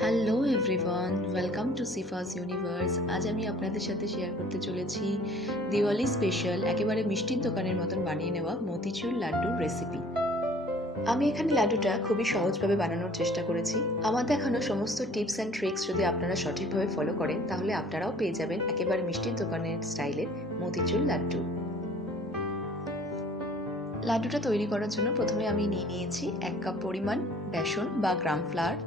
Hello everyone, welcome to সিফাস universe. আজ আমি আপনাদের সাথে শেয়ার করতে চলেছি দিওয়ালি স্পেশাল একেবারে মিষ্টির দোকানের মতন বানিয়ে নেওয়া মতিচুর লাড্ডুর রেসিপি। আমি এখানে লাড্ডুটা খুবই সহজভাবে বানানোর চেষ্টা করেছি। আমার দেখানো সমস্ত টিপস অ্যান্ড ট্রিক্স যদি আপনারা সঠিকভাবে ফলো করেন তাহলে আপনারাও পেয়ে যাবেন একেবারে মিষ্টির দোকানের স্টাইলের মতিচুর লাড্ডু। লাড্ডুটা তৈরি করার জন্য প্রথমে আমি নিয়ে নিয়েছি 1 কাপ পরিমাণ বেসন বা গ্রাম ফ্লাওয়ার।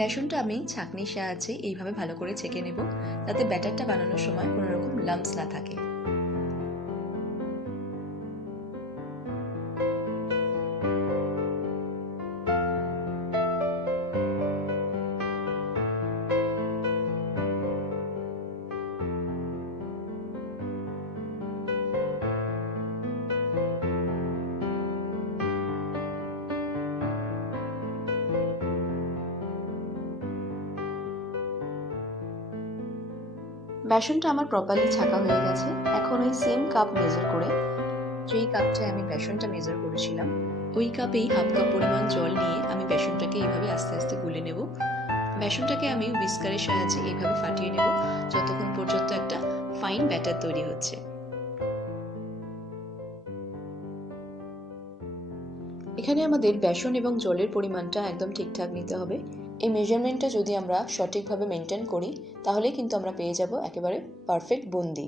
বেসনটা আমি ছাঁকনির সাহায্যে এইভাবে ভালো করে ছেঁকে নেব, যাতে ব্যাটারটা বানানোর সময় কোনো রকম লাম্পস না থাকে। বেসনটা আমার প্রপারলি ছাঁকা হয়ে গেছে। এখন ওই সেম কাপ মেজার করে, যেই কাপটায় আমি বেসনটা মেজার করেছিলাম ওই কাপেই হাফ কাপ পরিমাণ জল নিয়ে আমি বেসনটাকে এইভাবে আস্তে আস্তে গুলে নেব। বেসনটাকে আমি হুইস্কারের সাহায্যে এইভাবে ফাটিয়ে নেব যতক্ষণ পর্যন্ত একটা ফাইন ব্যাটার তৈরি হচ্ছে। এখানে আমাদের বেসন এবং জলের পরিমাণটা একদম ঠিকঠাক নিতে হবে। এই মেজারমেন্টটা যদি আমরা সঠিকভাবে মেনটেন করি তাহলে কিন্তু আমরা পেয়ে যাব একেবারে পারফেক্ট বুন্দি।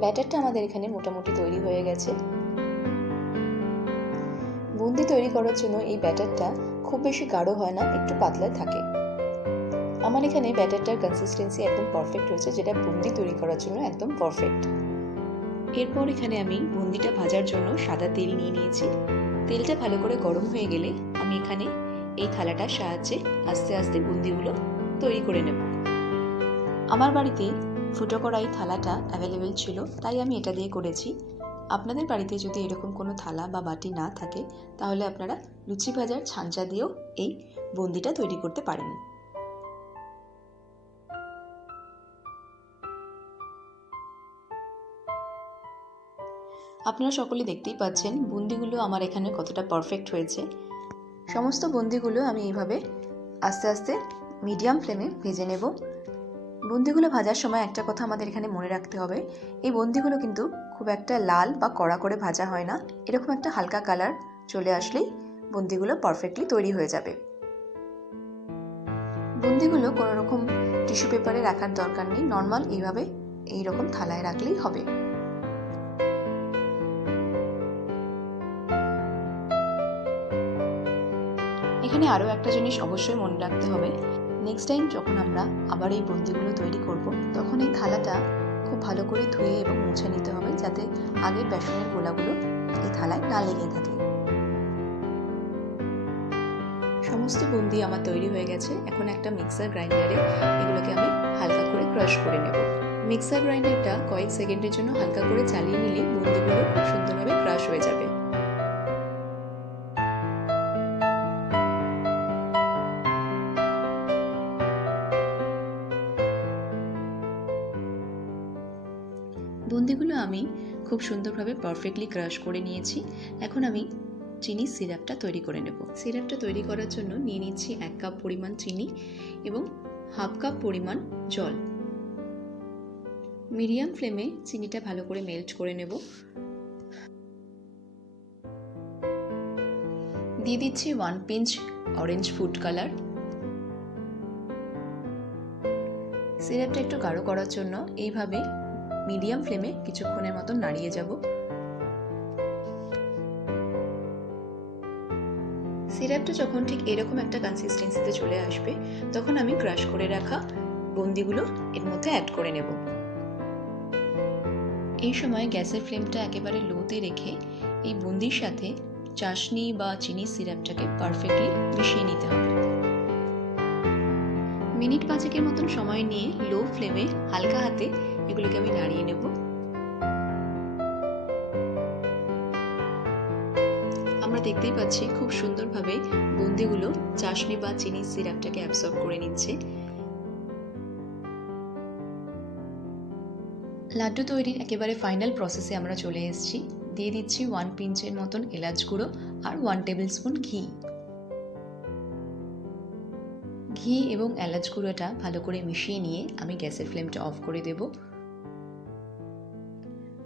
ব্যাটারটা আমাদের এখানে মোটামুটি তৈরি হয়ে গেছে। বুন্দি তৈরি করার জন্য এই ব্যাটারটা খুব বেশি গাঢ় হয় না, একটু পাতলা থাকে। আমার এখানে ব্যাটারটার কনসিস্টেন্সি একদম পারফেক্ট হয়েছে, যেটা বুন্দি তৈরি করার জন্য একদম পারফেক্ট। এরপর এখানে আমি বুন্দিটা ভাজার জন্য সাদা তেল নিয়ে নিয়েছি। তেলটা ভালো করে গরম হয়ে গেলে আমি এখানে এই থালাটার সাহায্যে আস্তে আস্তে বুন্দিগুলো তৈরি করে নেব। আমার বাড়িতে ফুটো করা এই থালাটা অ্যাভেলেবেল ছিল, তাই আমি এটা দিয়ে করেছি। আপনাদের বাড়িতে যদি এরকম কোনো থালা বা বাটি না থাকে তাহলে আপনারা লুচি ভাজার ছাঁচা দিয়েও এই বুন্দিটা তৈরি করতে পারেন। আপনারা সকলে দেখতেই পাচ্ছেন বুন্দিগুলো আমার এখানে কতটা পারফেক্ট হয়েছে। সমস্ত বুন্দিগুলো আমি এইভাবে আস্তে আস্তে মিডিয়াম ফ্লেমে ভেজে নেব। বুন্দিগুলো ভাজার সময় একটা কথা আমাদের এখানে মনে রাখতে হবে, এই বুন্দিগুলো কিন্তু খুব একটা লাল বা কড়া করে ভাজা হয় না। এরকম একটা হালকা কালার চলে আসলেই বুন্দিগুলো পারফেক্টলি তৈরি হয়ে যাবে। বুন্দিগুলো কোনো রকম টিস্যু পেপারে রাখার দরকার নেই, নর্মাল এইভাবে এইরকম থালায় রাখলেই হবে। এখানে আরও একটা জিনিস অবশ্যই মনে রাখতে হবে, নেক্সট টাইম যখন আমরা আবার এই বুন্দিগুলো তৈরি করব তখন এই থালাটা খুব ভালো করে ধুয়ে এবং মুছে নিতে হবে, যাতে আগের বেসনের গোলাগুলো এই থালায় না লেগে থাকে। সমস্ত বুন্দি আমার তৈরি হয়ে গেছে। এখন একটা মিক্সার গ্রাইন্ডারে এগুলোকে আমি হালকা করে ক্রাশ করে নেব। মিক্সার গ্রাইন্ডারটা কয়েক সেকেন্ডের জন্য হালকা করে চালিয়ে নিলে বুন্দিগুলো খুব সুন্দরভাবে ক্রাশ হয়ে যাবে। বুন্দিগুলো আমি খুব সুন্দরভাবে পারফেক্টলি ক্রাশ করে নিয়েছি। এখন আমি চিনির সিরাপটা তৈরি করে নেব। সিরাপটা তৈরি করার জন্য নিয়ে নিচ্ছি 1 কাপ পরিমাণ চিনি এবং হাফ কাপ পরিমাণ জল। মিডিয়াম ফ্লেমে চিনিটা ভালো করে মেল্ট করে নেব। দিয়ে দিচ্ছি 1 পিঞ্চ অরেঞ্জ ফুড কালার। সিরাপটা একটু গাঢ় করার জন্য এইভাবে মিডিয়াম ফ্লেমে কিছুক্ষণের মতো নাড়িয়ে যাব। সিরাপটা যখন ঠিক এরকম একটা কনসিস্টেন্সিতে চলে আসবে তখন আমি ক্রাশ করে রাখা বুন্দিগুলো এর মধ্যে অ্যাড করে নেব। এই সময় গ্যাসের ফ্লেমটা একেবারে লোতে রেখে এই বুন্দির সাথে চাশনি বা চিনির সিরাপটাকে পারফেক্টলি মিশিয়ে নিতে হবে। মিনিট 5 মতন সময় নিয়ে লো ফ্লেমে হালকা হাতে এগুলোকে আমি নাড়িয়ে নেব। আমরা দেখতেই পাচ্ছি খুব সুন্দরভাবে বুন্দিগুলো চাশনি বা চিনির সিরাপটাকে অ্যাবসর্ব করে নিচ্ছে। লাড্ডু তৈরির একেবারে ফাইনাল প্রসেসে আমরা চলে এসেছি। দিয়ে দিচ্ছি 1 পিঞ্চের মতন এলাচ গুঁড়ো আর 1 টেবিল স্পুন ঘি। ঘি এবং এলাচ গুঁড়োটা ভালো করে মিশিয়ে নিয়ে আমি গ্যাসের ফ্লেমটা অফ করে দেব।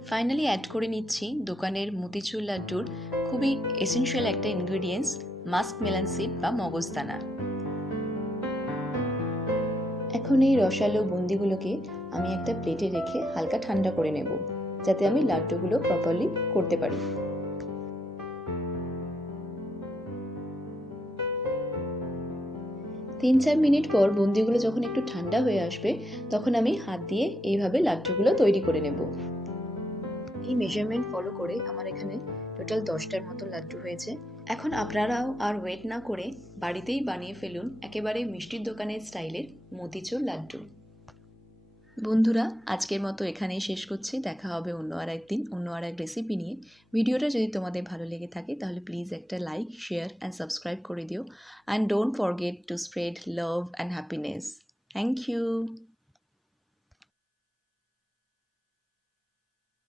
ফাইনালি অ্যাড করে নিচ্ছি দোকানের মতিচুর লাড্ডুর খুবই এসেনশিয়াল একটা ইনগ্রেডিয়েন্টস, মাস্ক মেলন সিড বা মগজদানা। এখন এই রসালো বুন্দিগুলোকে আমি একটা প্লেটে রেখে হালকা ঠান্ডা করে নেব, যাতে আমি লাড্ডুগুলো প্রপারলি করতে পারি। 3-4 মিনিট পর বুন্দিগুলো যখন একটু ঠান্ডা হয়ে আসবে, তখন আমি হাত দিয়ে এইভাবে লাড্ডুগুলো তৈরি করে নেব। এই মেজারমেন্ট ফলো করে আমার এখানে টোটাল 10টার মতো লাড্ডু হয়েছে। এখন আপনারাও আর ওয়েট না করে বাড়িতেই বানিয়ে ফেলুন একেবারে মিষ্টির দোকানের স্টাইলের মতিচুর লাড্ডু। বন্ধুরা, আজকের মতো এখানেই শেষ করছি। দেখা হবে অন্য আর একদিন অন্য আর এক রেসিপি নিয়ে। ভিডিওটা যদি তোমাদের ভালো লেগে থাকে তাহলে প্লিজ একটা লাইক, শেয়ার অ্যান্ড সাবস্ক্রাইব করে দিও। And don't forget to spread love and happiness. Thank you.